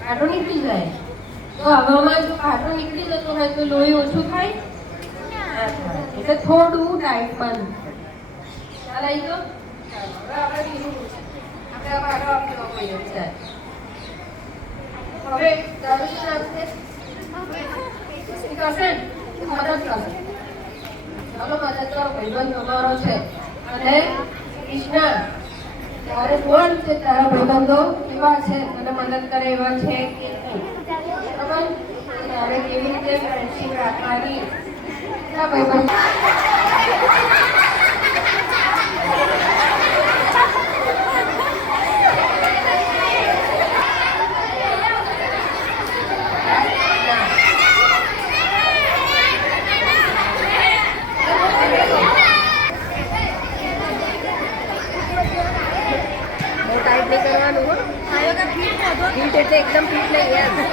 કાંટો નીકળી જાય. તો હવામાં જો કાંટો નીકળી જતો હોય તો લોહી ઓછું થાય ના થાય. એટલે થોડું ટાઈટ બંધ. ખ્યાલ આવી ગયો? હવે આપણે બીજું આપણે આ કાંટો આપીએ કોઈ છે. હવે તારું શું નામ છે? કરશે મદદ કરશે. ચાલો મદદ કરો. ભાઈબંધ અમારો છે અને કૃષ્ણ તારે બોલ છે તારા ભાઈબંધો કેવા છે, મને મદદ કરે એવા છે કે નહીં, બરાબર? તારે કેવી રીતે ફ્રેન્ડશીપ રાખવાની. ભાઈબંધ टाइट नहीं करवानू हो, फीट એટલે એકદમ ફીટ નહીં યાર.